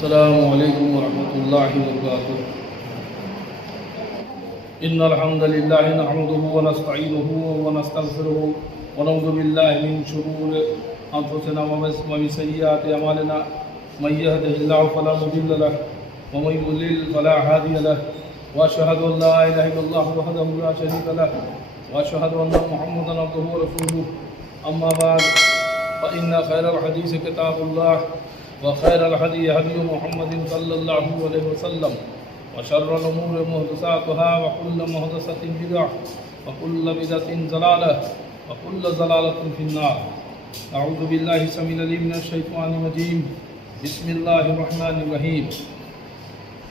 السلام علیکم ورحمۃ اللہ وبرکاتہ۔ ان الحمد للہ نحمده ونستعینه ونستغفره ونعوذ باللہ من شرور انفسنا ومن سیئات اعمالنا، من يهده الله فلا مضل له ومن يضلل فلا هادي له، واشهد ان لا اله الا الله وحده لا شريك له، واشهد ان محمدا عبده ورسوله، اما بعد فان خير الحديث كتاب الله، وخير الهدي هدي محمد صلى الله عليه وسلم، وشر الأمور محدثاتها، وكل محدثة بدعة، وكل بدعة ضلالة، وكل ضلالة في النار۔ أعوذ بالله السميع العليم من الشيطان الرجيم، بسم الله الرحمن الرحيم۔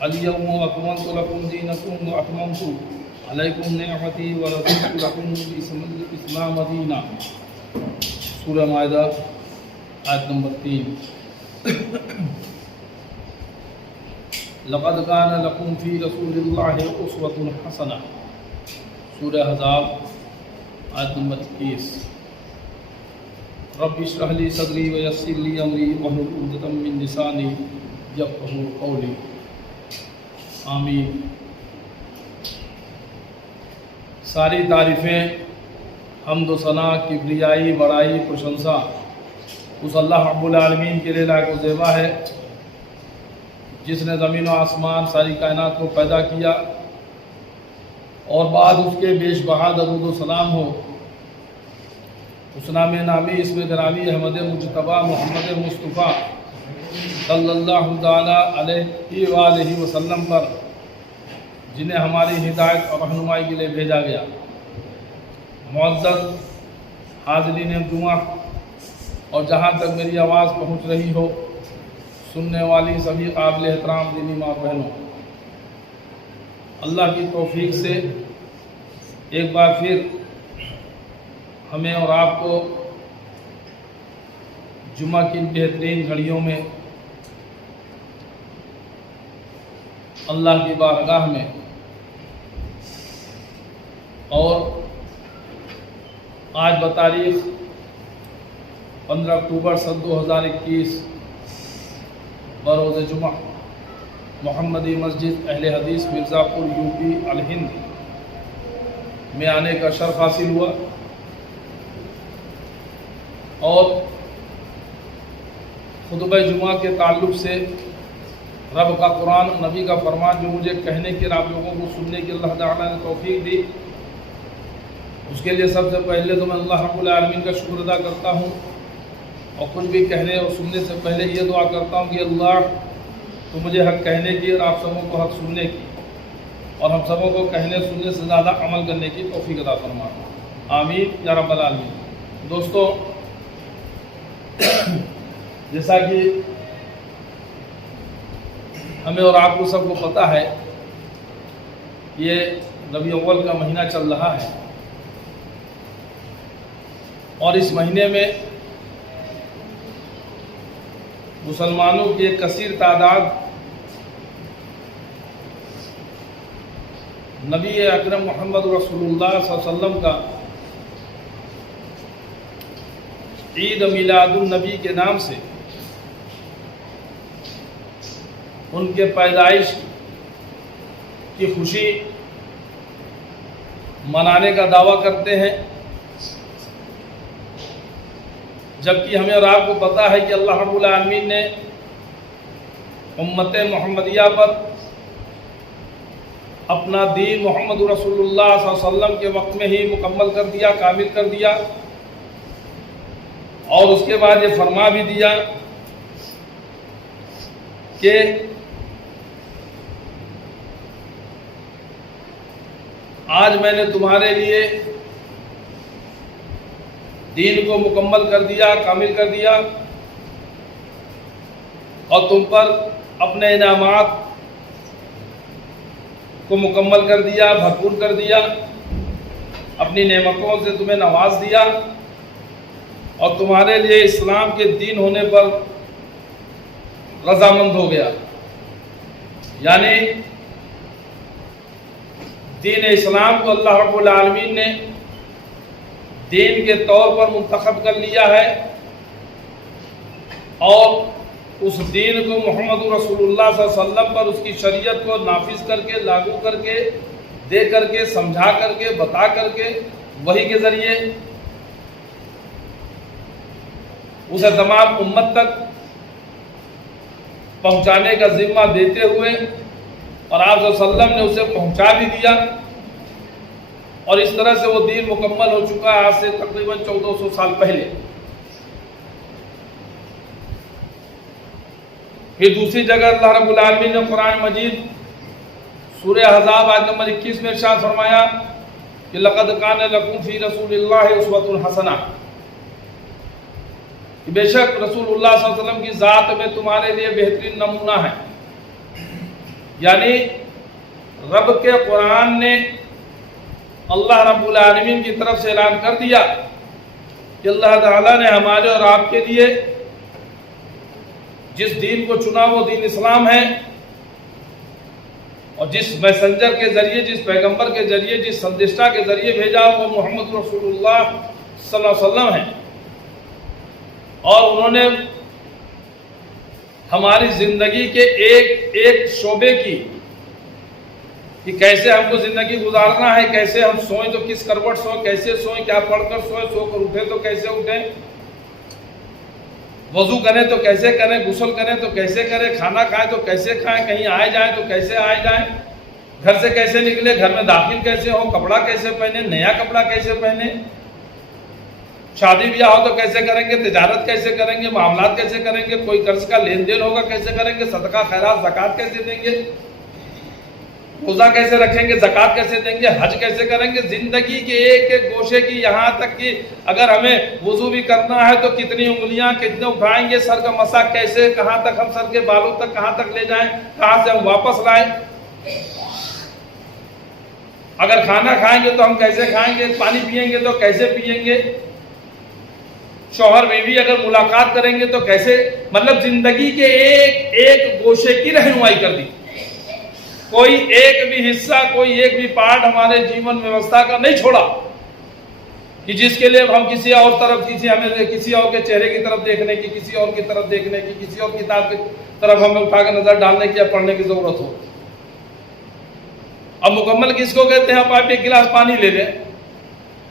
اليوم أكملت لكم دينكم وأتممت عليكم نعمتي ورضيت لكم الإسلام دينا۔ سورہ مائدہ آیت نمبر 3۔ لقد كان لكم في رسول الله اسوة حسنہ، سورہ احزاب آیت نمبر 21۔ رب اشرح لي صدري ويسر لي امري واحلل عقدة من لساني يفقهوا قولي، آمین۔ ساری تعریفیں، حمد و ثنا، کبریائی، بڑائی، پرشنسا اس اللہ رب العالمین کے لیے لائق و زیبا ہے جس نے زمین و آسمان ساری کائنات کو پیدا کیا، اور بعد اس کے بیش بہا درود و سلام ہو اس نام نامی اسم گرامی احمد مجتبی محمد مصطفیٰ صلی اللہ تعالی علیہ وآلہ وسلم پر، جنہیں ہماری ہدایت اور رہنمائی کے لیے بھیجا گیا۔ معزز حاضرین جمعہ اور جہاں تک میری آواز پہنچ رہی ہو، سننے والی سبھی قابل احترام دینی ماں بہنوں، اللہ کی توفیق سے ایک بار پھر ہمیں اور آپ کو جمعہ کی بہترین گھڑیوں میں اللہ کی بارگاہ میں اور آج بتاریخ 15 اکتوبر سن 2021 بروز جمعہ محمدی مسجد اہل حدیث مرزا پور UP الہند میں آنے کا شرف حاصل ہوا، اور خطبہ جمعہ کے تعلق سے رب کا قرآن، نبی کا فرمان جو مجھے کہنے کے، آپ لوگوں کو سننے کی اللہ تعالیٰ نے توفیق دی، اس کے لیے سب سے پہلے تو میں اللہ رب العالمین کا شکر ادا کرتا ہوں، اور کچھ بھی کہنے اور سننے سے پہلے یہ دعا کرتا ہوں کہ اللہ تو مجھے حق کہنے کی اور آپ سبوں کو حق سننے کی، اور ہم سبوں کو کہنے سننے سے زیادہ عمل کرنے کی توفیق عطا فرما، آمین یا رب العالمین۔ دوستو، جیسا کہ ہمیں اور آپ کو سب کو پتہ ہے، یہ ربیع اول کا مہینہ چل رہا ہے، اور اس مہینے میں مسلمانوں کی ایک کثیر تعداد نبی اکرم محمد رسول اللہ صلی اللہ علیہ وسلم کا عید میلاد النبی کے نام سے ان کے پیدائش کی خوشی منانے کا دعویٰ کرتے ہیں، جبکہ ہمیں اور آپ کو پتہ ہے کہ اللہ رب العالمین نے امت محمدیہ پر اپنا دین محمد رسول اللہ صلی اللہ علیہ وسلم کے وقت میں ہی مکمل کر دیا، کامل کر دیا، اور اس کے بعد یہ فرما بھی دیا کہ آج میں نے تمہارے لیے دین کو مکمل کر دیا، کامل کر دیا، اور تم پر اپنے انعامات کو مکمل کر دیا، بھرپور کر دیا، اپنی نعمتوں سے تمہیں نواز دیا، اور تمہارے لیے اسلام کے دین ہونے پر رضامند ہو گیا۔ یعنی دین اسلام کو اللہ رب العالمین نے دین کے طور پر منتخب کر لیا ہے، اور اس دین کو محمد رسول اللہ صلی اللہ علیہ وسلم پر، اس کی شریعت کو نافذ کر کے، لاگو کر کے، دے کر کے، سمجھا کر کے، بتا کر کے، وحی کے ذریعے اسے تمام امت تک پہنچانے کا ذمہ دیتے ہوئے، اور آپ صلی اللہ علیہ وسلم نے اسے پہنچا بھی دیا، اور اس طرح سے وہ دین مکمل ہو چکا ہے آج سے تقریباً 1400 سال پہلے۔ پھر دوسری جگہ اللہ رب العالمین نے قرآن مجید سورہ احزاب آیت نمبر 21 میں ارشاد فرمایا کہ لقد کان لکم فی رسول اللہ اسوۃ حسنہ، کہ بے شک رسول اللہ صلی اللہ علیہ وسلم کی ذات میں تمہارے لیے بہترین نمونہ ہے۔ یعنی رب کے قرآن نے اللہ رب العالمین کی طرف سے اعلان کر دیا کہ اللہ تعالیٰ نے ہمارے اور آپ کے لیے جس دین کو چنا وہ دین اسلام ہے، اور جس میسنجر کے ذریعے، جس پیغمبر کے ذریعے، جس سندیشہ کے ذریعے بھیجا وہ محمد رسول اللہ صلی اللہ علیہ وسلم ہے، اور انہوں نے ہماری زندگی کے ایک ایک شعبے کی کہ کیسے ہم کو زندگی گزارنا ہے، کیسے ہم سوئیں تو کس کروٹ سوئیں، کیسے سوئیں، کیا پڑھ کر سوئیں، سو کر اٹھیں تو کیسے اٹھیں، وضو کریں تو کیسے کریں، غسل کریں تو کیسے کریں، کھانا کھائیں تو کیسے کھائیں، کہیں آئے جائیں تو کیسے آئے جائیں، گھر سے کیسے نکلے، گھر میں داخل کیسے ہو، کپڑا کیسے پہنے، نیا کپڑا کیسے پہنے، شادی بیاہ ہو تو کیسے کریں گے، تجارت کیسے کریں گے، معاملات کیسے کریں گے، کوئی قرض کا لین دین ہوگا کیسے کریں گے، صدقہ خیرات زکوٰۃ کیسے دیں گے، روزہ کیسے رکھیں گے، زکوٰۃ کیسے دیں گے، حج کیسے کریں گے، زندگی کے ایک ایک گوشے کی، یہاں تک کہ اگر ہمیں وضو بھی کرنا ہے تو کتنی انگلیاں کتنے اٹھائیں گے، سر کا مسا کیسے، کہاں تک ہم سر کے بالوں تک کہاں تک لے جائیں، کہاں سے ہم واپس لائیں، اگر کھانا کھائیں گے تو ہم کیسے کھائیں گے، پانی پئیں گے تو کیسے پئیں گے، شوہر بیوی اگر ملاقات کریں گے تو کیسے، مطلب زندگی کے ایک ایک گوشے کی رہنمائی کر دی، کوئی ایک بھی حصہ، کوئی ایک بھی پارٹ ہمارے جیون ویوستھا کا نہیں چھوڑا کہ جس کے لیے ہم کسی اور طرف، کسی اور کے چہرے کی طرف دیکھنے کی، کسی اور کی طرف دیکھنے کی، کسی اور کتاب کی طرف ہمیں اٹھا کے نظر ڈالنے کی یا پڑھنے کی ضرورت ہو۔ اب مکمل کس کو کہتے ہیں؟ آپ ایک گلاس پانی لے لیں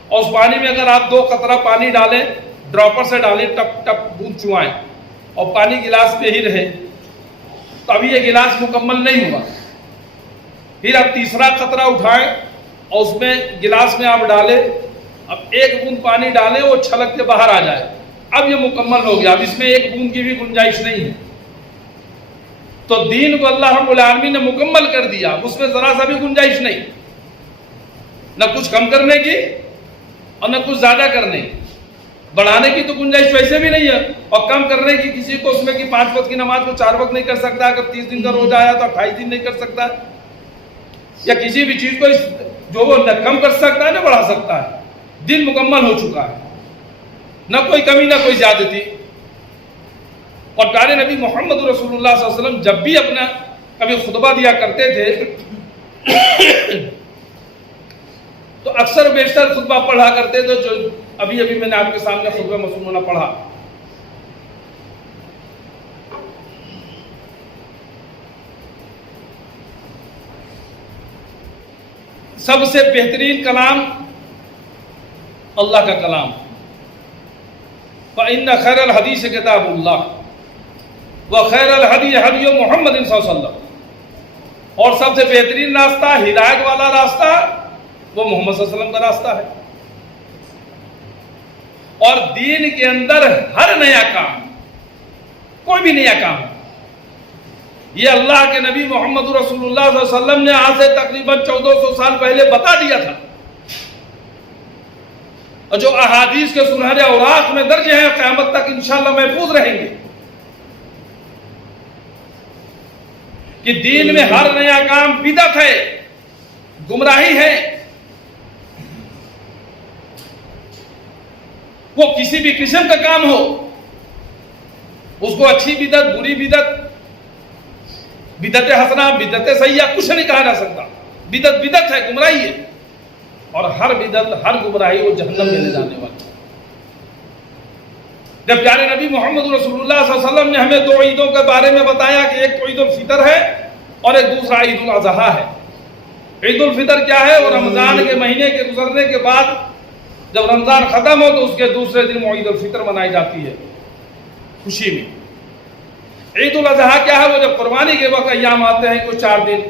اور اس پانی میں اگر آپ 2 قطرہ پانی ڈالیں، ڈراپر سے ڈالیں، ٹپ ٹپ بوند چوائیں اور پانی گلاس میں ہی رہے تو ابھی یہ گلاس مکمل نہیں ہوا۔ پھر آپ تیسرا قطرہ اٹھائیں اور اس میں گلاس میں آپ ڈالیں، اب 1 بوند پانی ڈالیں، وہ چھلک کے باہر آ جائے، اب یہ مکمل ہو گیا، اب اس میں 1 بوند کی بھی گنجائش نہیں ہے۔ تو دین کو اللہ رب العالمین نے مکمل کر دیا، اس میں ذرا سا بھی گنجائش نہیں، نہ کچھ کم کرنے کی اور نہ کچھ زیادہ کرنے کی، بڑھانے کی تو گنجائش ویسے بھی نہیں ہے، اور کم کرنے کی کسی کو اس میں کہ 5 وقت کی نماز کو 4 وقت نہیں کر سکتا، اگر 30 دن کا روزہ آیا تو 28 دن نہیں کر سکتا، یا کسی بھی چیز کو جو وہ نہ کم کر سکتا ہے نہ بڑھا سکتا ہے۔ دن مکمل ہو چکا ہے، نہ کوئی کمی نہ کوئی زیادتی۔ اور پیارے نبی محمد رسول اللہ صلی اللہ علیہ وسلم جب بھی اپنا کبھی خطبہ دیا کرتے تھے تو اکثر بیشتر خطبہ پڑھا کرتے تھے جو ابھی میں نے آپ کے سامنے خطبہ مسنونہ پڑھا۔ سب سے بہترین کلام اللہ کا کلام، فَإِنَّ خَيْرَ الْحَدِيثِ كِتَابُ اللَّهِ وَخَيْرَ الْهَدِيِ هَدْيُ مُحَمَّدٍ صلی اللہ علیہ وسلم، اور سب سے بہترین راستہ، ہدایت والا راستہ وہ محمد صلی اللہ علیہ وسلم کا راستہ ہے۔ اور دین کے اندر ہر نیا کام، کوئی بھی نیا کام، یہ اللہ کے نبی محمد رسول اللہ صلی اللہ علیہ وسلم نے آج سے تقریباً 1400 سال پہلے بتا دیا تھا، اور جو احادیث کے سنہرے اوراق میں درج ہیں قیامت تک انشاءاللہ محفوظ رہیں گے، کہ دین میں ہر نیا کام بدعت ہے، گمراہی ہے، وہ کسی بھی قسم کا کام ہو، اس کو اچھی بدعت، بری بدعت، بدعت حسنہ، بدعت سیئہ کچھ نہیں کہا جا سکتا، بدعت بدعت ہے، گمراہی ہے، اور ہر بدعت، ہر گمراہی وہ جہنم میں لے جانے والی۔ جب پیارے نبی محمد رسول اللہ صلی اللہ علیہ وسلم نے ہمیں دو عیدوں کے بارے میں بتایا کہ ایک تو عید الفطر ہے اور ایک دوسرا عید الاضحیٰ ہے. عید الفطر کیا ہے؟ وہ رمضان کے مہینے کے گزرنے کے بعد جب رمضان ختم ہو تو اس کے دوسرے دن وہ عید الفطر منائی جاتی ہے خوشی میں. عید الاضحیٰ کیا ہے؟ وہ جب قربانی کے وقت ایام آتے ہیں کوئی 4 دن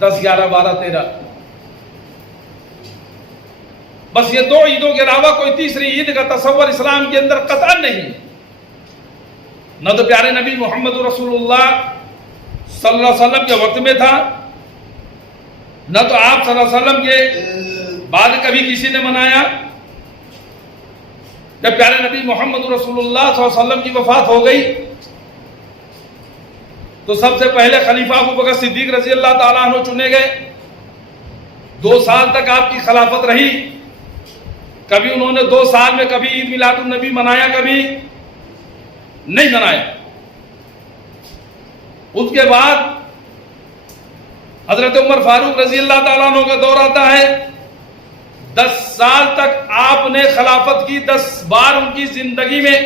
10 11 12 13، بس یہ دو عیدوں کے علاوہ کوئی تیسری عید کا تصور اسلام کے اندر قطعاً نہیں. نہ تو پیارے نبی محمد رسول اللہ صلی اللہ علیہ وسلم کے وقت میں تھا، نہ تو آپ صلی اللہ علیہ وسلم کے بعد کبھی کسی نے منایا. جب پیارے نبی محمد رسول اللہ صلی اللہ علیہ وسلم کی وفات ہو گئی تو سب سے پہلے خلیفہ ابو بکر صدیق رضی اللہ تعالیٰ عنہ چنے گئے. 2 سال تک آپ کی خلافت رہی. کبھی انہوں نے 2 سال میں کبھی عید میلاد النبی منایا، کبھی نہیں منایا. اس کے بعد حضرت عمر فاروق رضی اللہ تعالیٰ عنہ کا دور آتا ہے. 10 سال تک آپ نے خلافت کی. 10 بار ان کی زندگی میں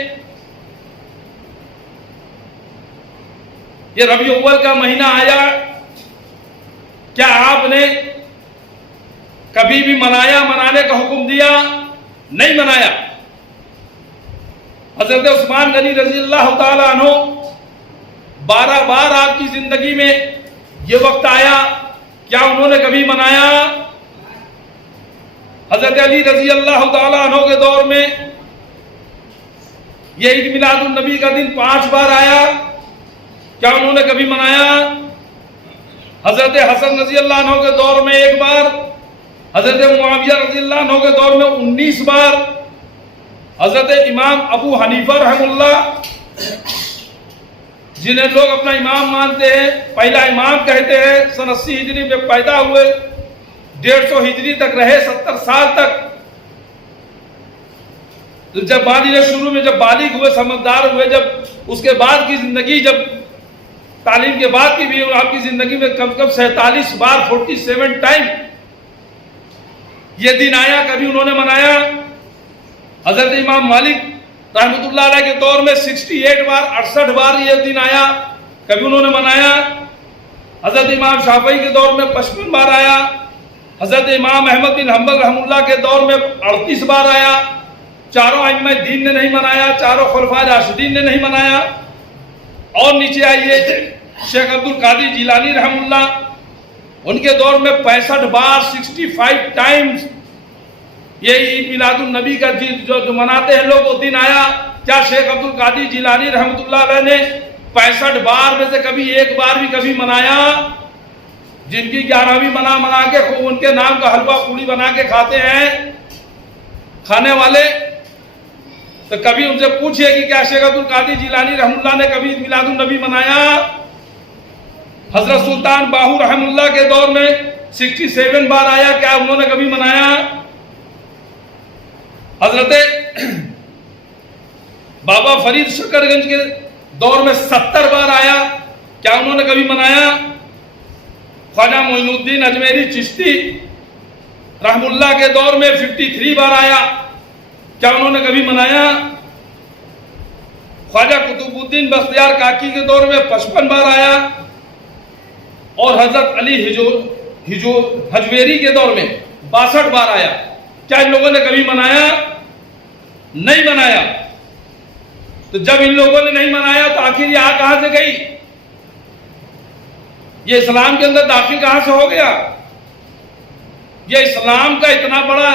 یہ ربیع اول کا مہینہ آیا، کیا آپ نے کبھی بھی منانے کا حکم دیا؟ نہیں منایا. حضرت عثمان غنی رضی اللہ تعالیٰ عنہ 12 بار آپ کی زندگی میں یہ وقت آیا، کیا انہوں نے کبھی منایا؟ حضرت علی رضی اللہ تعالیٰ عنہ کے دور میں یہ عید میلاد النبی کا دن 5 بار آیا، کیا انہوں نے کبھی منایا؟ حضرت حسن رضی اللہ عنہ کے دور میں 1 بار، حضرت معاویہ رضی اللہ عنہ کے دور میں 19 بار، حضرت امام ابو حنیفہ رحمہ اللہ جنہیں لوگ اپنا امام مانتے ہیں، پہلا امام کہتے ہیں، سن 80 ہجری میں پیدا ہوئے، 150 ہجری تک رہے، 70 سال تک. جب شروع میں جب بالغ ہوئے، سمجھدار ہوئے، جب اس کے بعد کی زندگی، جب تعلیم کے بعد کی بھی آپ کی زندگی میں کم کم 47 بار 47 ٹائم یہ دن آیا، کبھی انہوں نے منایا؟ حضرت امام مالک رحمۃ اللہ علیہ کے دور میں 68 بار 68 بار یہ دن آیا، کبھی انہوں نے منایا؟ حضرت امام شافعی کے دور میں 55 بار آیا، حضرت امام احمد بن حنبل رحمہ اللہ کے دور میں 38 بار آیا. چاروں ائمہ دین نے نہیں منایا، چاروں خلفائے راشدین نے نہیں منایا. اور نیچے آئیے شیخ عبد القادر جیلانی رحمہ اللہ، ان کے دور میں 65 بار 65 ٹائمز یہ عید میلاد النبی کا جو مناتے ہیں لوگ وہ دن آیا. کیا شیخ عبد القادر جیلانی رحمۃ اللہ علیہ نے 65 بار میں سے کبھی 1 بار بھی کبھی منایا؟ جن کی 11ویں منا کے ان کے نام کا حلوہ پوڑی بنا کے کھاتے ہیں کھانے والے، تو کبھی ان سے پوچھئے کہ کیا شیخ عبد القادر جیلانی رحمہ اللہ نے کبھی عید میلاد النبی منایا؟ حضرت سلطان باہو رحمہ اللہ کے دور میں 67 بار آیا، کیا انہوں نے کبھی منایا؟ حضرت بابا فرید شکر گنج کے دور میں 70 بار آیا، کیا انہوں نے کبھی منایا؟ خواجہ معین الدین اجمیری چشتی رحم اللہ کے دور میں 53 بار آیا، کیا انہوں نے کبھی منایا؟ خواجہ قطب الدین بختیار کاکی کے دور میں 55 بار آیا، اور حضرت علی حجویری کے دور میں 62 بار آیا. کیا ان لوگوں نے کبھی منایا؟ نہیں منایا. تو جب ان لوگوں نے نہیں منایا تو آخر یہ آ کہاں سے گئی؟ یہ اسلام کے اندر داخل کہاں سے ہو گیا؟ یہ اسلام کا اتنا بڑا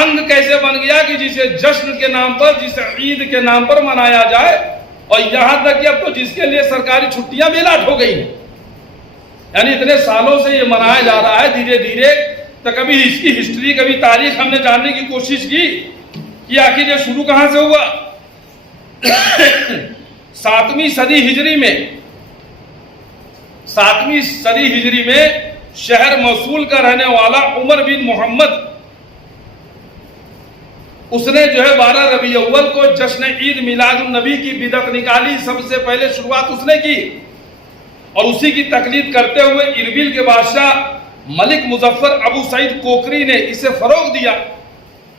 انگ کیسے بن گیا کہ جسے جشن کے نام پر، جسے عید کے نام پر منایا جائے، اور یہاں تک کہ اب تو جس کے لیے سرکاری چھٹیاں بھی الاٹ ہو گئی ہیں. یعنی اتنے سالوں سے یہ منایا جا رہا ہے دھیرے دھیرے. تو کبھی اس کی ہسٹری، کبھی تاریخ ہم نے جاننے کی کوشش کی کہ آخر یہ شروع کہاں سے ہوا؟ 7ویں صدی ہجری میں شہر موصول کا رہنے والا عمر بن محمد، اس نے جو ہے 12 ربیع اول کو جشن عید میلاد النبی کی بدعت نکالی. سب سے پہلے شروعات اس نے کی، اور اسی کی تقلید کرتے ہوئے اربیل کے بادشاہ ملک مظفر ابو سعید کوکری نے اسے فروغ دیا.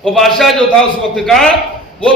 وہ بادشاہ جو تھا اس وقت کا، وہ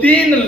3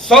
100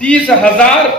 30,000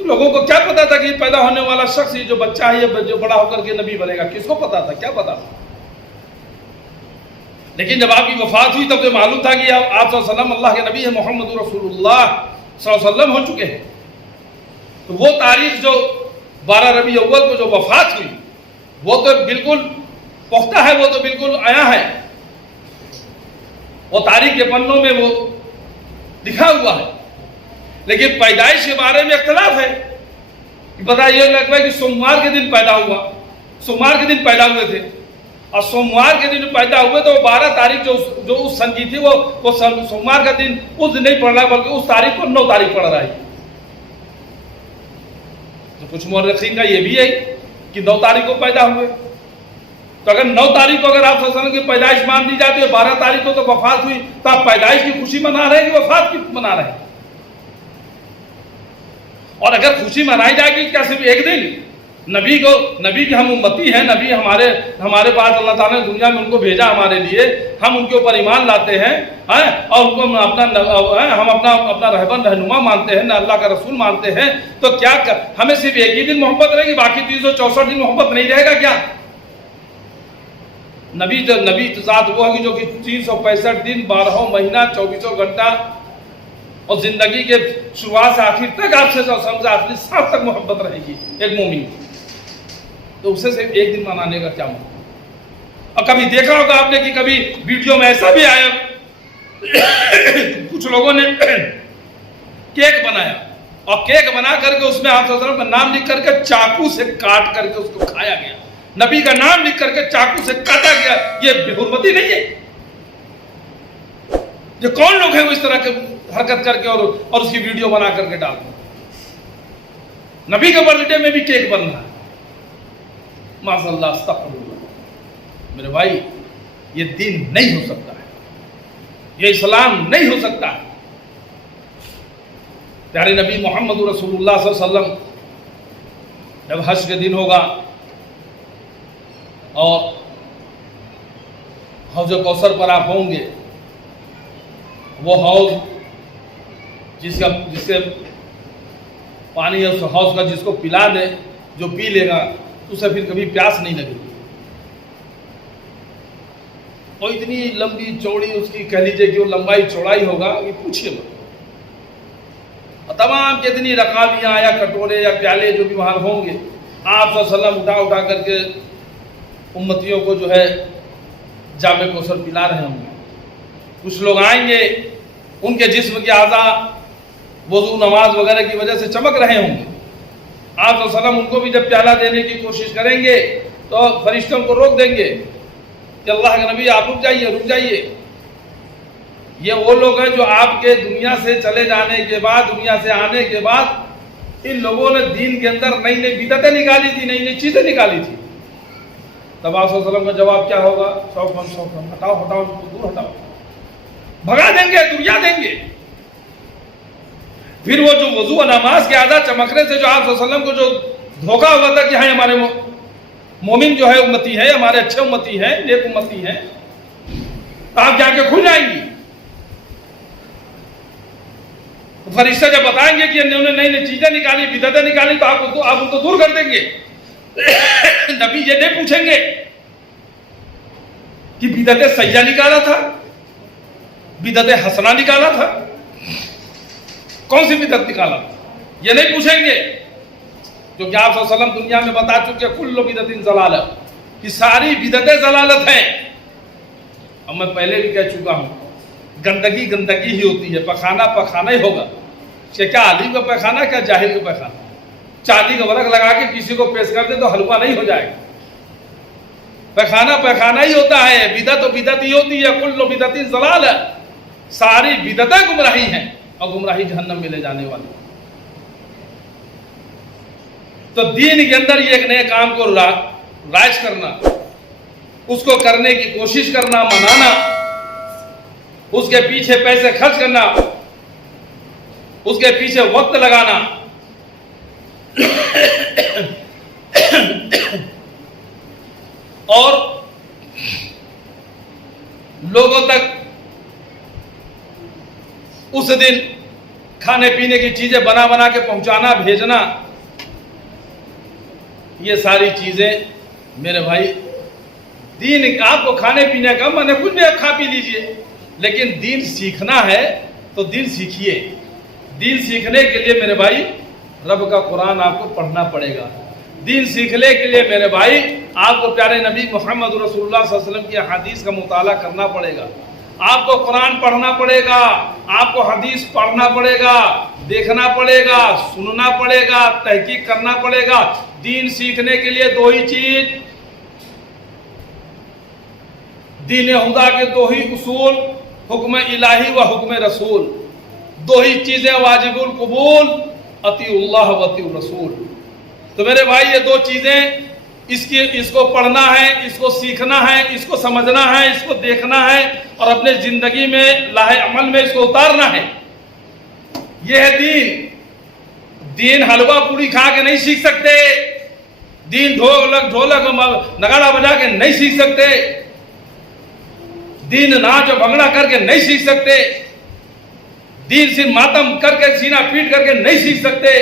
تو لوگوں کو کیا پتا تھا کہ پیدا ہونے والا شخص یہ جو بچہ ہے یہ جو بڑا ہو کر کے نبی بنے گا؟ کس کو پتا تھا؟ کیا پتا تھا؟ لیکن جب آپ کی وفات ہوئی تب تو معلوم تھا کہ آپ صلی اللہ علیہ وسلم اللہ کے نبی ہیں، محمد رسول اللہ صلی اللہ علیہ وسلم ہو چکے ہیں۔ تو وہ تاریخ جو 12 ربیع اول کو جو وفات ہوئی وہ تو بالکل پختہ ہے، وہ تو بالکل آیا ہے، وہ تاریخ کے پنوں میں وہ لکھا ہوا ہے۔ لیکن پیدائش کے بارے میں اختلاف ہے کہ پتہ یہ لگتا ہے کہ سوموار کے دن پیدا ہوا، سوموار کے دن پیدا ہوئے تھے، اور سوموار کے دن پیدا ہوئے تو 12 تاریخ جو اس سن کی تھی وہ سوموار کا دن اس دن نہیں پڑھ رہا بلکہ اس تاریخ کو 9 تاریخ پڑھ رہا ہے۔ تو کچھ مورخین کا یہ بھی ہے کہ 9 تاریخ کو پیدا ہوئے، تو اگر 9 تاریخ کو اگر آپ صلی اللہ علیہ وسلم کی پیدائش مان دی جاتی ہے، 12 تاریخ کو تو وفات ہوئی، تو آپ پیدائش کی خوشی منا رہے ہیں کہ وفات کی منا رہے ہیں؟ اور اگر خوشی منائی جائے گی کیا صرف ایک دن؟ نبی کی ہم امتی ہیں، نبی ہمارے پاس اللہ تعالیٰ نے دنیا میں ان کو بھیجا ہمارے لیے، ہم ان کے اوپر ایمان لاتے ہیں اور ان کو ہم اپنا رہبر رہنما مانتے ہیں، نہ اللہ کا رسول مانتے ہیں، تو کیا ہمیں صرف ایک ہی دن محبت رہے گی، باقی 364 دن محبت نہیں رہے گا کیا؟ نبی ذات وہ ہوگی جو کہ 365 دن 12 مہینہ 24 گھنٹہ اور زندگی کے شروعات سے آخر تک آپ سے آخری سال تک محبت رہے گی ایک مومن، تو اسے صرف ایک دن منانے کا کیا مطلب؟ اور کبھی دیکھا ہوگا آپ نے کہ کبھی ویڈیو میں ایسا بھی آیا کچھ لوگوں نے کیک بنایا اور کیک بنا کر کے اس میں آپ صلی اللہ علیہ وسلم کا نام لکھ کر کے چاقو سے کاٹ کر کے اس کو کھایا گیا، نبی کا نام لکھ کر کے چاقو سے کاٹا گیا۔ یہ بے حرمتی نہیں ہے؟ یہ کون لوگ ہیں وہ اس طرح کے حرکت کر کے اور اس کی ویڈیو بنا کر کے ڈال دیں؟ نبی کے برتھ ڈے میں بھی کیک بن رہا ہے، معاذ اللہ، استغفر اللہ۔ میرے بھائی یہ دین نہیں ہو سکتا ہے، یہ اسلام نہیں ہو سکتا ہے۔ پیارے نبی محمد رسول اللہ صلی اللہ علیہ وسلم جب حج کے دن ہوگا اور حوض کوثر پر آپ ہوں گے، وہ حوض جس سے پانی ہے اس حوض کا جس کو پلا دے، جو پی لے گا اسے پھر کبھی پیاس نہیں لگے گی۔ اور اتنی لمبی چوڑی اس کی کہہ لیجیے کہ وہ لمبائی چوڑائی ہوگا یہ پوچھئے مت۔ اور تمام کتنی رکابیاں یا کٹورے یا پیالے جو بھی وہاں ہوں گے، آپ صلی اللہ علیہ وسلم اٹھا کر کے امتیوں کو جو ہے جام کوثر پلا رہے ہوں گے۔ کچھ لوگ آئیں گے، ان کے جسم کے اعضاء وضو نماز وغیرہ کی وجہ سے چمک رہے ہوں گے، آپ صلی اللہ علیہ وسلم ان کو بھی جب پیالہ دینے کی کوشش کریں گے تو فرشتوں کو روک دیں گے کہ اللہ کے نبی آپ رک جائیے۔ یہ وہ لوگ ہیں جو آپ کے دنیا سے چلے جانے کے بعد، دنیا سے آنے کے بعد ان لوگوں نے دین کے اندر نئی نئی بدعتیں نکالی تھی، نئی نئی چیزیں نکالی تھی۔ تب آپ صلی اللہ علیہ وسلم کا جواب کیا ہوگا؟ سوفن ہٹاؤ دور ہٹاؤ، بھگا دیں گے، دنیا دیں گے۔ پھر وہ جو وضو و نماز کے اعضاء چمکنے سے جو آپ صلی اللہ علیہ وسلم کو جو دھوکہ ہوا تھا کہ ہاں ہمارے مومن جو ہے امتی ہے، ہمارے اچھے امتی ہیں، نیک امتی ہیں، آپ جا کے کھل جائیں گی۔ فرشتہ جب بتائیں گے کہ انہوں نے نئی نئی چیزیں نکالی، بدعتیں نکالی، تو آپ ان کو دور کر دیں گے۔ نبی یہ نہیں پوچھیں گے کہ بدعت سیئہ نکالا تھا، بدعت حسنہ نکالا تھا، کون سی بدعت نکالا تھا، یہ نہیں پوچھیں گے، کیونکہ آپ صلی اللہ علیہ وسلم دنیا میں بتا چکے کل بدعت ضلالہ، کہ ساری بدعتیں ضلالت ہیں۔ اب میں پہلے بھی کہہ چکا ہوں، گندگی گندگی ہی ہوتی ہے، پخانہ ہی ہوگا، کہ کیا عالم کا پیخانہ، کیا جاہل کا پیخانہ۔ چاندی کا ورق لگا کے کسی کو پیش کر دے تو حلوہ نہیں ہو جائے گا، پیخانہ ہی ہوتا ہے، بدعت و بدعت ہی ہوتی ہے، کل بدعت ضلالہ، ساری بدعتیں گمراہی ہیں اور گمراہی جہنم میں لے جانے والی۔ تو دین کے اندر یہ ایک نئے کام کو رائج کرنا، اس کو کرنے کی کوشش کرنا، منانا، اس کے پیچھے پیسے خرچ کرنا، اس کے پیچھے وقت لگانا، اور لوگوں تک اس دن کھانے پینے کی چیزیں بنا بنا کے پہنچانا بھیجنا، یہ ساری چیزیں میرے بھائی دین آپ کو کھانے پینے کا من ہے کچھ بھی آپ کھا پی لیجئے، لیکن دین سیکھنا ہے تو دین سیکھیے۔ دین سیکھنے کے لیے میرے بھائی رب کا قرآن آپ کو پڑھنا پڑے گا۔ دین سیکھنے کے لیے میرے بھائی آپ کو پیارے نبی محمد رسول اللہ صلی اللہ علیہ وسلم کی حدیث کا مطالعہ کرنا پڑے گا، آپ کو قرآن پڑھنا پڑے گا، آپ کو حدیث پڑھنا پڑے گا، دیکھنا پڑے گا، سننا پڑے گا، تحقیق کرنا پڑے گا۔ دین سیکھنے کے لیے دو ہی چیز، دین خدا کے دو ہی اصول، حکم الہی و حکم رسول، دو ہی چیزیں واجب القبول، اطیع اللہ و اطیع الرسول۔ تو میرے بھائی یہ دو چیزیں اس کو پڑھنا ہے، اس کو سیکھنا ہے، اس کو سمجھنا ہے، اس کو دیکھنا ہے اور اپنے زندگی میں لاہ عمل میں اس کو اتارنا ہے۔ یہ ہے دین۔ دین حلوہ پوری کھا کے نہیں سیکھ سکتے، دین ڈھولک نگاڑا بجا کے نہیں سیکھ سکتے، دین ناچ و بھنگڑا کر کے نہیں سیکھ سکتے، دین صرف ماتم کر کے سینہ پیٹ کر کے نہیں سیکھ سکتے،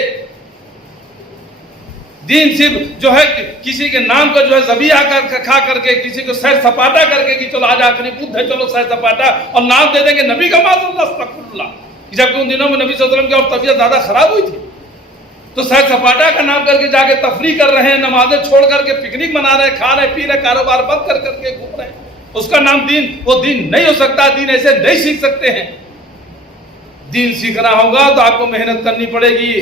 دین صرف جو ہے کسی کے نام کا جو ہے ذبیحہ کھا کر کے، کسی کو سیر سپاٹا کر کے کہ چلو آج آخری بدھ ہے چلو سیر سپاٹا، اور نام دے دیں گے نبی کا معاذ اللہ استغفر اللہ، جبکہ ان دنوں میں نبی صلی اللہ علیہ وسلم کی اور طبیعت زیادہ خراب ہوئی تھی، تو سیر سپاٹا کا نام کر کے جا کے تفریح کر رہے ہیں، نمازیں چھوڑ کر کے پکنک منا رہے ہیں، کھا رہے پی رہے، کاروبار بند کر کے گھوم رہے ہیں، اس کا نام دین، وہ دین نہیں ہو سکتا۔ دین ایسے نہیں سیکھ سکتے ہیں۔ دین سیکھنا ہوگا تو آپ کو محنت کرنی پڑے گی،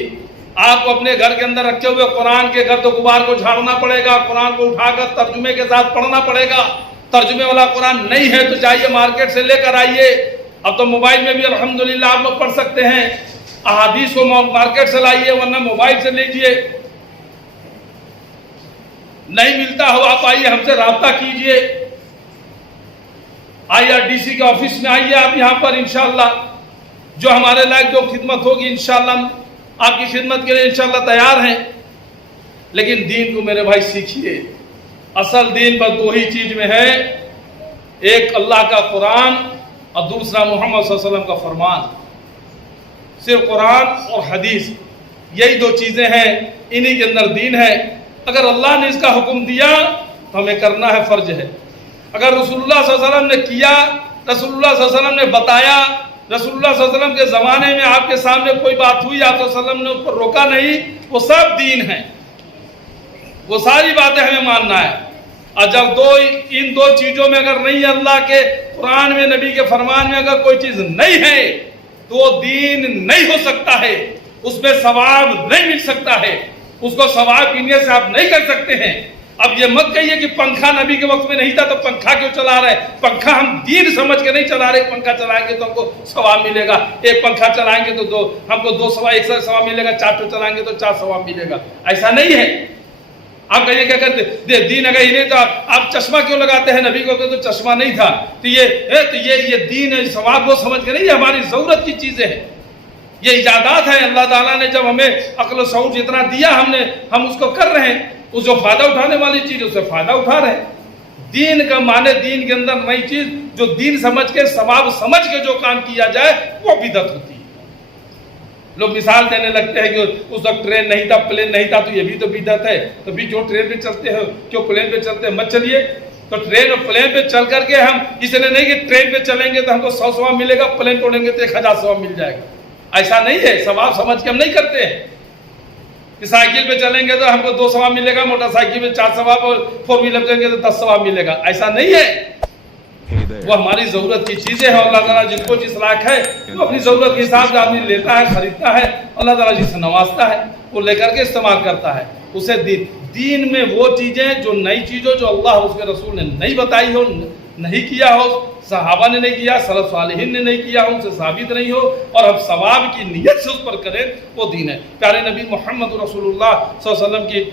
آپ کو اپنے گھر کے اندر رکھے ہوئے قرآن کے گرد و غبار کو جھاڑنا پڑے گا، قرآن کو اٹھا کر ترجمے کے ساتھ پڑھنا پڑے گا۔ ترجمے والا قرآن نہیں ہے تو جائیے مارکیٹ سے لے کر آئیے، اب تو موبائل میں بھی الحمدللہ آپ لوگ پڑھ سکتے ہیں، احادیث کو مارکیٹ سے لائیے ورنہ موبائل سے لیجئے، نہیں ملتا ہو آپ آئیے ہم سے رابطہ کیجئے، IRDC کے آفس میں آئیے آپ یہاں پر انشاءاللہ، جو ہمارے لائق جو خدمت ہوگی انشاءاللہ آپ کی خدمت کے لیے انشاءاللہ تیار ہیں۔ لیکن دین کو میرے بھائی سیکھیے۔ اصل دین پر دو ہی چیز میں ہے، ایک اللہ کا قرآن اور دوسرا محمد صلی اللہ علیہ وسلم کا فرمان۔ صرف قرآن اور حدیث یہی دو چیزیں ہیں، انہی کے اندر دین ہے۔ اگر اللہ نے اس کا حکم دیا تو ہمیں کرنا ہے، فرض ہے۔ اگر رسول اللہ صلی اللہ علیہ وسلم نے کیا، رسول اللہ صلی اللہ علیہ وسلم نے بتایا، رسول اللہ صلی اللہ علیہ وسلم کے زمانے میں آپ کے سامنے کوئی بات ہوئی، آپ صلی اللہ علیہ وسلم نے اس پر روکا نہیں، وہ سب دین ہے، وہ ساری باتیں ہمیں ماننا ہے۔ اور جب ان دو چیزوں میں اگر نہیں ہے، اللہ کے قرآن میں نبی کے فرمان میں اگر کوئی چیز نہیں ہے تو وہ دین نہیں ہو سکتا ہے، اس میں ثواب نہیں مل سکتا ہے، اس کو ثواب کی نیت سے آپ نہیں کر سکتے ہیں۔ اب یہ مت کہیے کہ پنکھا نبی کے وقت میں نہیں تھا تو پنکھا کیوں چلا رہے؟ پنکھا ہم دین سمجھ کے نہیں چلا رہے، پنکھا چلائیں گے تو ہم کو ثواب ملے گا، ایک پنکھا چلائیں گے تو ہم کو ایک ثواب ملے گا، 4 چلائیں گے تو 4 ثواب ملے گا، ایسا نہیں ہے۔ آپ کہیے کیا کرتے دین اگر ہی نہیں تو آپ چشمہ کیوں لگاتے ہیں؟ نبی کو تو چشمہ نہیں تھا، تو یہ دین ہے، ثواب وہ سمجھ کے نہیں، یہ ہماری ضرورت کی چیزیں ہیں، یہ ایجادات ہیں۔ اللہ تعالیٰ نے جب ہمیں عقل و شعور جتنا دیا ہم اس کو کر رہے ہیں، اس جو فائدہ اٹھانے والی چیز اس سے فائدہ اٹھا رہے ہیں۔ دین کا معنی دین کے اندر نئی چیز جو دین سمجھ کے ثواب سمجھ کے جو کام کیا جائے وہ بدعت ہوتی ہے۔ لوگ مثال دینے لگتے ہیں کہ اس وقت ٹرین نہیں تھا، پلین نہیں تھا، تو یہ بھی تو بدعت ہے، تو بھی جو ٹرین پہ چلتے ہیں کیوں پلین پہ چلتے ہیں، مت چلیے۔ تو ٹرین اور پلین پہ چل کر کے ہم اس لیے نہیں کہ ٹرین پہ چلیں گے تو ہم کو 100 ثواب ملے گا، پلین پہ اڑیں گے تو 1000 ثواب مل جائے گا، ایسا نہیں ہے۔ ثواب سمجھ کے ہم نہیں کرتے ہیں کہ سائیکل پہ چلیں گے تو ہم کو 2 ثواب ملے گا، موٹر سائیکل پہ 4 ثواب، اور 4 ویلر چلیں گے تو 10 ثواب ملے گا، ایسا نہیں ہے۔ وہ ہماری ضرورت کی چیزیں ہیں، اللہ تعالیٰ جن کو جس لائق ہے وہ اپنی ضرورت کے حساب سے آدمی لیتا ہے، خریدتا ہے، اللہ تعالیٰ جس سے نوازتا ہے وہ لے کر کے استعمال کرتا ہے۔ اسے دین میں وہ چیزیں جو نئی چیزوں جو اللہ اس کے رسول نے نہیں بتائی ہو، نہیں کیا ہو، صحابہ نے نہیں کیا، سلف صالحین نے نہیں کیا، ان سے ثابت نہیں ہو، اور ہم ثواب کی نیت سے اس پر کریں، وہ دین ہے۔ پیارے نبی محمد رسول اللہ صلی اللہ علیہ وسلم کی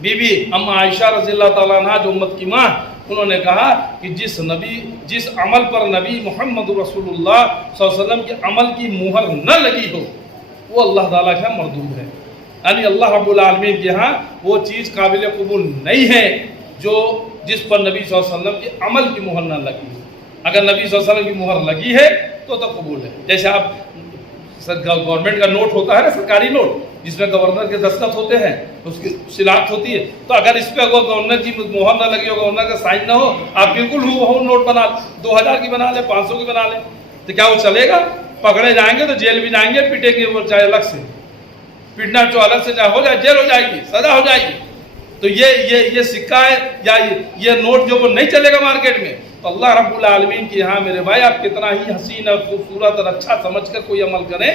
بیوی اما عائشہ رضی اللہ تعالیٰ عنہ جو امت کی ماں، انہوں نے کہا کہ جس عمل پر نبی محمد رسول اللہ صلی اللہ علیہ وسلم کے عمل کی مہر نہ لگی ہو وہ اللہ تعالیٰ کا مردود ہے، یعنی اللہ رب العالمین کے ہاں وہ چیز قابل قبول نہیں ہے جس پر نبی صلی اللہ علیہ وسلم کے عمل کی مہر نہ لگی ہو۔ اگر نبی صلی اللہ علیہ وسلم کی مہر لگی ہے تو قبول ہے۔ جیسے آپ گورنمنٹ کا نوٹ ہوتا ہے نا، سرکاری نوٹ جس میں گورنر کے دستخط ہوتے ہیں، اس کی شناخت ہوتی ہے، تو اگر اس پہ گورنر کی مہر نہ لگی ہو، گورنر کا سائن نہ ہو، آپ بالکل ہو نوٹ بنا لیں، 2000 کی بنا لیں، 500 کی بنا لیں، تو کیا وہ چلے گا؟ پکڑے جائیں گے تو جیل بھی جائیں گے، پیٹیں گے وہ چاہے الگ سے، پیٹنا جو الگ سے چاہے ہو جائے، جیل ہو جائے گی، سزا ہو جائے گی۔ تو یہ سکہ ہے یا یہ نوٹ جو وہ نہیں چلے گا مارکیٹ میں، تو اللہ رب العالمین کی یہاں میرے بھائی آپ کتنا ہی حسین اور خوبصورت اور اچھا سمجھ کر کوئی عمل کریں۔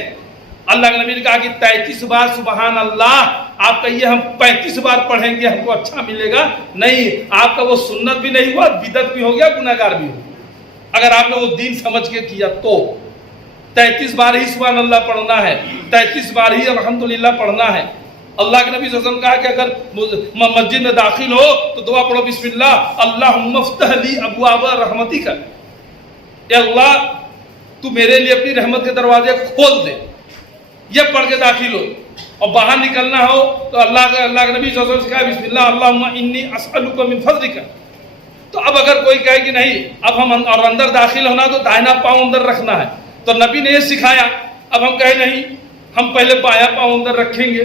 اللہ کے نبی نے کہا کہ 33 بار سبحان اللہ، آپ کہیے ہم 35 بار پڑھیں گے ہم کو اچھا ملے گا، نہیں، آپ کا وہ سنت بھی نہیں ہوا، بدعت بھی ہو گیا، گناہگار بھی ہو، اگر آپ نے وہ دین سمجھ کے کیا تو 33 بار ہی سبحان اللہ پڑھنا ہے، 33 بار ہی الحمدللہ پڑھنا ہے۔ اللہ کے نبی صلی اللہ علیہ وسلم کہا کہ اگر مسجد میں داخل ہو تو دعا پڑھو بسم اللہ اللہم افتح لی ابواب رحمتک، اے اللہ تو میرے لیے اپنی رحمت کے دروازے کھول دے، یہ پڑھ کے داخل ہو۔ اور باہر نکلنا ہو تو اللہ کے نبی صلی اللہ علیہ وسلم سے کہا بسم اللہ اللہم انی اسألک من فضلک۔ تو اب اگر کوئی کہے کہ نہیں اب ہم اور اندر داخل ہونا تو دائنا پاؤں اندر رکھنا ہے، تو نبی نے یہ سکھایا، اب ہم کہیں نہیں ہم پہلے بایاں پاؤں اندر رکھیں گے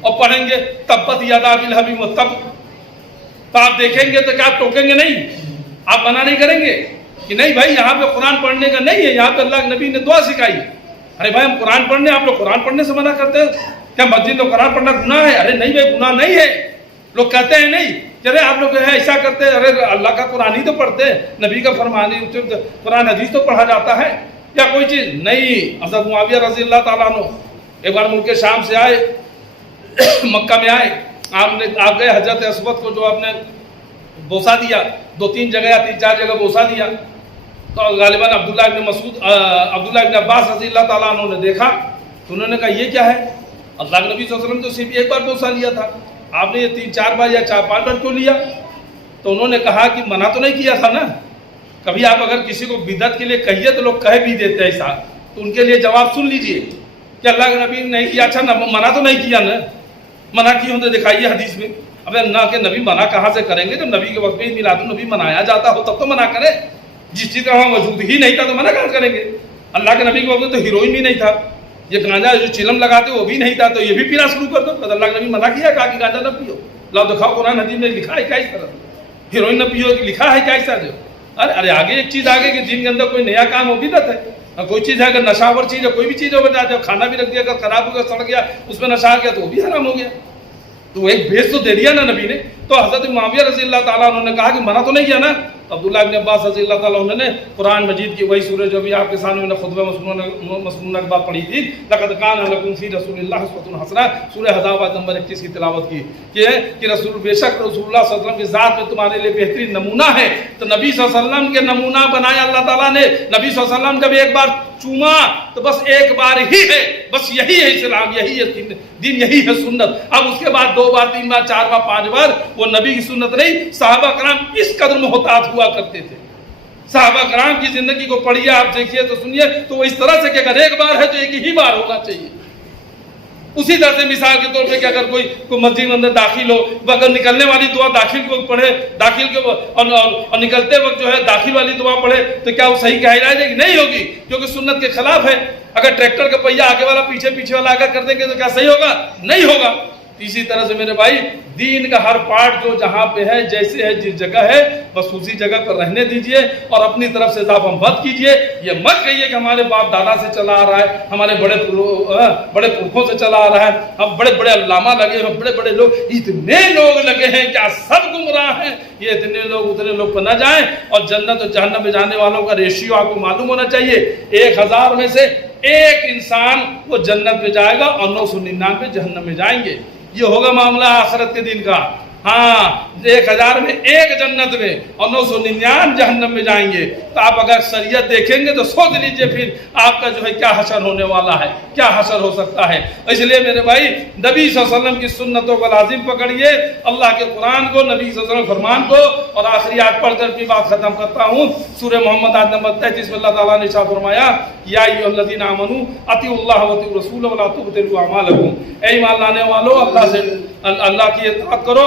اور پڑھیں گے تبت یدا ابی لہب وتب، تو آپ دیکھیں گے تو کیا ٹوکیں گے؟ نہیں، آپ منع نہیں کریں گے کہ نہیں بھائی یہاں پہ قرآن پڑھنے کا نہیں ہے، یہاں پہ اللہ کے نبی نے دعا سکھائی ہے۔ ارے بھائی ہم قرآن پڑھنے، آپ لوگ قرآن پڑھنے سے منع کرتے ہیں، کیا مسجد میں قرآن پڑھنا گناہ ہے؟ ارے نہیں بھائی گناہ نہیں ہے، لوگ کہتے ہیں نہیں چلے آپ لوگ ایسا کرتے ہیں، ارے اللہ کا قرآن ہی تو پڑھتے ہیں، نبی کا فرمان قرآن حدیث تو پڑھا جاتا ہے، یا کوئی چیز نہیں۔ حضرت معاویہ رضی اللہ تعالیٰ عنہ ایک بار ملک شام سے آئے، مکہ میں آئے، آپ گئے حضرت اسود کو جو آپ نے بوسا دیا، 2-3 جگہ یا 3-4 جگہ بوسا دیا، تو غالباً عبداللہ ابن عباس رضی اللہ تعالیٰ عنہ نے دیکھا تو انہوں نے کہا یہ کیا ہے؟ اللہ کے نبی صلی اللہ علیہ وسلم تو صرف ایک بار بوسا لیا تھا، آپ نے یہ 3-4 بار یا 4-5 بار کیوں لیا؟ تو انہوں نے کہا کہ منع تو نہیں کیا تھا نا، کبھی آپ اگر کسی کو بدعت کے لیے کہیے تو لوگ کہہ بھی دیتے ہیں ایسا، تو ان کے لیے جواب سن لیجئے کہ اللہ کے نبی نے نہیں کیا، اچھا منع تو نہیں کیا نا، منع کی ہوں تو دکھائیے حدیث میں۔ اب اللہ کے نبی منع کہاں سے کریں گے؟ جب نبی کے وقت میں میلاد النبی منایا جاتا ہو تب تو منع کریں، جس چیز کا وہاں موجود ہی نہیں تھا تو منع کہاں کریں گے؟ اللہ کے نبی کے وقت میں تو ہیروئن بھی نہیں تھا، یہ گانجا جو چلم لگاتے وہ بھی نہیں تھا، تو یہ بھی پینا شروع کر دو، تو اللہ کے نبی منع کیا کہا کہ گانجا نہ پیو، لاؤ دکھاؤ قرآن حدیث میں لکھا ہے کیا اس طرح، ہیروئن نہ پیو لکھا ہے کیا اس طرح؟ ارے آگے ایک چیز آگے کہ دین کے اندر کوئی نیا کام ہو بدعت ہے، کوئی چیز ہے اگر نشاور چیز ہے، کوئی بھی چیز ہو بتا جب کھانا بھی رکھ دیا اگر خراب ہو گیا سڑ گیا اس میں نشہ آ گیا تو وہ بھی حرام ہو گیا، تو ایک بھیج تو دے دیا نا نبی نے۔ تو حضرت معاویہ رضی اللہ تعالیٰ عنہ نے کہا کہ منع تو نہیں کیا نا، تو عبداللہ ابن عباس رضی اللہ تعالیٰ عنہ نے قرآن مجید کی وہی سورہ جو بھی آپ کے سامنے میں نے خطبہ مسنونہ کے بعد پڑھی تھی، لقد کان لکم فی رسول اللہ اسوۃ حسنہ، سورہ احزاب آیت نمبر 21 کی تلاوت کی کہ رسول بے شک رسول اللہ صلی اللہ علیہ وسلم کی ذات میں تمہارے لیے بہترین نمونہ ہے۔ تو نبی صلی اللہ علیہ وسلم کے نمونہ بنایا اللہ تعالیٰ نے، نبی صلی اللہ علیہ وسلم جب ایک بار چوما تو بس ایک بار ہی ہے، بس یہی ہے اسلام، یہی ہے دین، یہی ہے سنت۔ اب اس کے بعد 2 بار 3 بار 4 بار 5 بار وہ نبی کی سنت نہیں، صحابہ کرام اس قدر محتاط ہوا کرتے تھے۔ صحابہ کرام کی زندگی کو پڑھیے آپ دیکھیے تو سنیے تو وہ اس طرح سے کہ اگر ایک بار ہے تو ایک ہی بار ہونا چاہیے۔ اسی طرح سے مثال کے طور پہ کہ اگر کوئی مسجد میں اندر داخل ہو وہ اگر نکلنے والی دعا داخل کے وقت پڑھے، داخل کے اور نکلتے وقت جو ہے داخل والی دعا پڑھے تو کیا وہ صحیح کہی جائے گی؟ نہیں ہوگی، کیونکہ سنت کے خلاف ہے۔ اگر ٹریکٹر کا پہیہ آگے والا پیچھے والا اگر کر دیں گے تو کیا صحیح ہوگا؟ نہیں ہوگا۔ اسی طرح سے میرے بھائی دین کا ہر پارٹ جو جہاں پہ ہے جیسے ہے جس جگہ ہے بس اسی جگہ پر رہنے دیجئے اور اپنی طرف سے اضافہ مت کیجئے۔ یہ مت کہیے کہ ہمارے باپ دادا سے چلا آ رہا ہے، ہمارے بڑے پرکھوں سے چلا آ رہا ہے، ہم بڑے بڑے علامہ لگے ہیں، بڑے بڑے لوگ، اتنے لوگ لگے ہیں کیا سب گمراہ ہیں؟ یہ اتنے لوگ پہ نہ جائیں۔ اور جنت اور جہنم میں جانے والوں کا ریشیو آپ کو معلوم ہونا چاہیے، 1000 میں سے 1 انسان وہ جنت میں جائے گا اور 999 جہنم میں جائیں گے۔ یہ ہوگا معاملہ آخرت کے دن کا۔ ہاں 1000 میں 1 جنت میں اور 999 جہنم میں جائیں گے۔ تو آپ اگر شریعت دیکھیں گے تو سوچ لیجئے پھر آپ کا جو ہے کیا حشر ہونے والا ہے، کیا حشر ہو سکتا ہے۔ اس لیے میرے بھائی نبی صلی اللہ علیہ وسلم کی سنتوں کو لازم پکڑیے، اللہ کے قرآن کو، نبی صلی اللہ علیہ وسلم فرمان کو۔ اور آخری آیت پڑھ کر اپنی بات ختم کرتا ہوں، سورہ محمد آیت نمبر 33 میں اللہ تعالیٰ نے ارشاد فرمایا یا ایھا الذین آمنوا اطیعوا اللہ واطیعوا الرسول ولا تبطلوا اعمالکم، اے ایمان لانے والو اللہ کی اطاعت کرو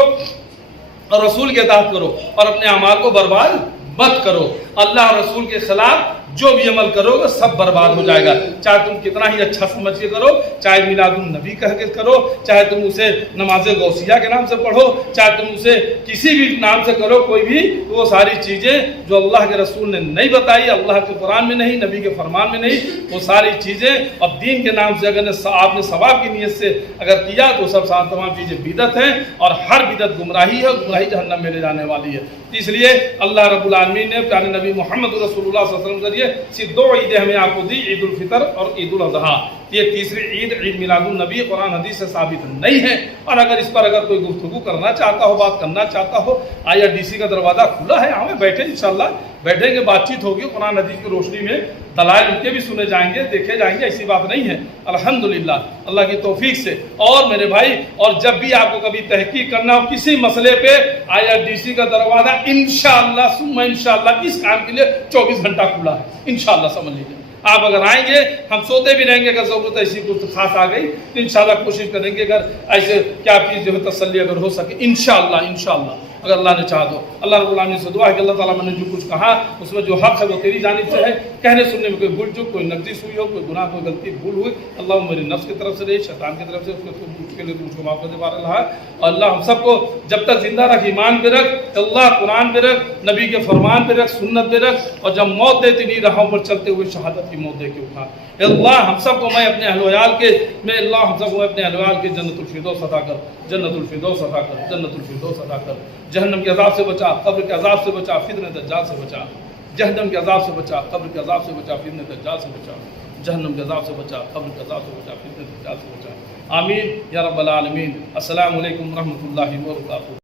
اور رسول کی اطاعت کرو اور اپنے اعمال کو برباد مت کرو۔ اللہ اور رسول کے خلاف جو بھی عمل کرو گے سب برباد ہو جائے گا، چاہے تم کتنا ہی اچھا سمجھ کے کرو، چاہے میلاد النبی کہہ کے کرو، چاہے تم اسے نماز غوثیہ کے نام سے پڑھو، چاہے تم اسے کسی بھی نام سے کرو، کوئی بھی وہ ساری چیزیں جو اللہ کے رسول نے نہیں بتائی، اللہ کے قرآن میں نہیں، نبی کے فرمان میں نہیں، وہ ساری چیزیں اب دین کے نام سے اگر آپ نے ثواب کی نیت سے اگر کیا تو سب تمام چیزیں بدعت ہیں، اور ہر بدعت گمراہی ہے، اور گمراہی جہنم میں لے جانے والی ہے۔ اس لیے اللہ رب العالمین نے پیارے نبی محمد رسول اللہ صلی اللہ علیہ وسلم کے ذریعے صرف دو عیدیں ہمیں آپ کو دی، عید الفطر اور عید الاضحیٰ۔ یہ تیسری عید، عید میلاد النبی، قرآن حدیث سے ثابت نہیں ہے، اور اگر اس پر اگر کوئی گفتگو کرنا چاہتا ہو، بات کرنا چاہتا ہو، IRDC کا دروازہ کھلا ہے، ہمیں بیٹھے انشاءاللہ بیٹھیں گے، بات چیت ہوگی، قرآن حدیث کی روشنی میں دلائل ان کے بھی سنے جائیں گے، دیکھے جائیں گے، ایسی بات نہیں ہے الحمدللہ اللہ کی توفیق سے۔ اور میرے بھائی، اور جب بھی آپ کو کبھی تحقیق کرنا ہو کسی مسئلے پہ، IRDC کا دروازہ انشاءاللہ ثم انشاءاللہ اس کام کے لیے 24 گھنٹہ کھلا ہے، انشاءاللہ سمجھ لیجیے۔ آپ اگر آئیں گے، ہم سوتے بھی رہیں گے، اگر ضرورت ایسی کچھ خاص آ گئی تو انشاءاللہ کوشش کریں گے اگر ایسے کیا چیز جو ہے تسلی اگر ہو سکے انشاءاللہ اگر اللہ نے چاہ دو۔ اللہ رب العالمین سے دعا ہے کہ اللہ تعالیٰ نے جو کچھ کہا اس میں جو حق ہے وہ تیری جانب سے ہے، کہنے سننے میں کوئی بھول چک، کوئی نغزش ہوئی ہو، کوئی گناہ، کوئی غلطی بھول ہوئی، اللہ میری نفس کی طرف سے رہی، شیطان کی طرف سے، اس کے لیے تو مجھ کو معاف کر دے بار اللہ ہے۔ اور اللہ ہم سب کو جب تک زندہ رکھ، ایمان پہ رکھ، اللہ قرآن پہ رکھ، نبی کے فرمان پہ رکھ، سنت پہ رکھ، اور جب موت دیتی نہیں راہوں پر چلتے ہوئے شہادت کی موت دے کے اٹھا۔ اللہ ہم سب کو میں اپنے اہل و عیال کے جنت الفردوس عطا کر، جنت الفردوس عطا کر، جنت الفردوس عطا کر، جہنم کے عذاب سے بچا، قبر کے عذاب سے بچا، فتنہ دجال سے بچا، جہنم کے عذاب سے بچا، قبر کے عذاب سے بچا، فتنہ دجال سے بچا، جہنم کے عذاب سے بچا، قبر کے عذاب سے بچا، فتنہ دجال سے بچا، آمین یا رب العالمین۔ السلام علیکم ورحمۃ اللہ وبرکاتہ۔